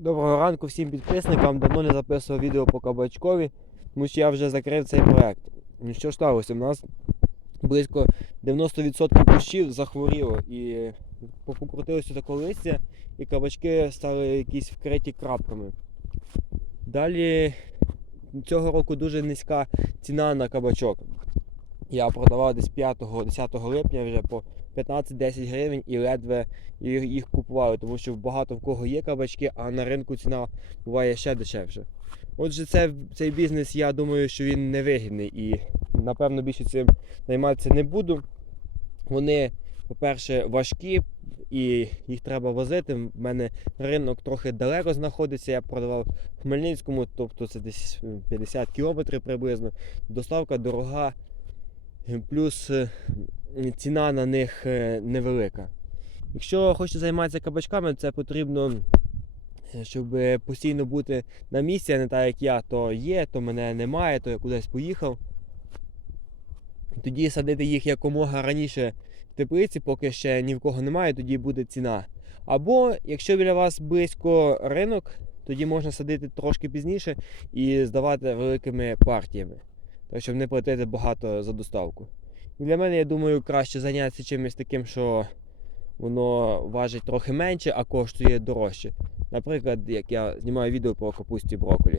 Доброго ранку всім підписникам. Давно не записував відео по кабачкові, тому що я вже закрив цей проект. Ну що ж сталося? У нас близько 90% кущів захворіло і покрутилося таке листя, і кабачки стали якісь вкриті крапками. Далі цього року дуже низька ціна на кабачок. Я продавав десь 5-10 липня вже по 15-10 гривень і ледве їх купували, тому що багато в кого є кабачки, а на ринку ціна буває ще дешевше. Отже, це, цей бізнес, я думаю, що він невигідний і напевно більше цим займатися не буду. Вони, по-перше, важкі і їх треба возити. У мене ринок трохи далеко знаходиться. Я продавав в Хмельницькому, тобто це десь 50 кілометрів приблизно. Доставка дорога, плюс е, ціна на них е, невелика. Якщо хочете займатися кабачками, це потрібно, е, щоб постійно бути на місці, а не так як я, то є, то мене немає, то я кудись поїхав. Тоді садити їх якомога раніше в теплиці, поки ще ні в кого немає, тоді буде ціна. Або якщо біля вас близько ринок, тоді можна садити трошки пізніше і здавати великими партіями, так щоб не платити багато за доставку. І Для мене, я думаю, краще зайнятися чимось таким, що воно важить трохи менше, а коштує дорожче. Наприклад, як я знімаю відео про капусті брокколі.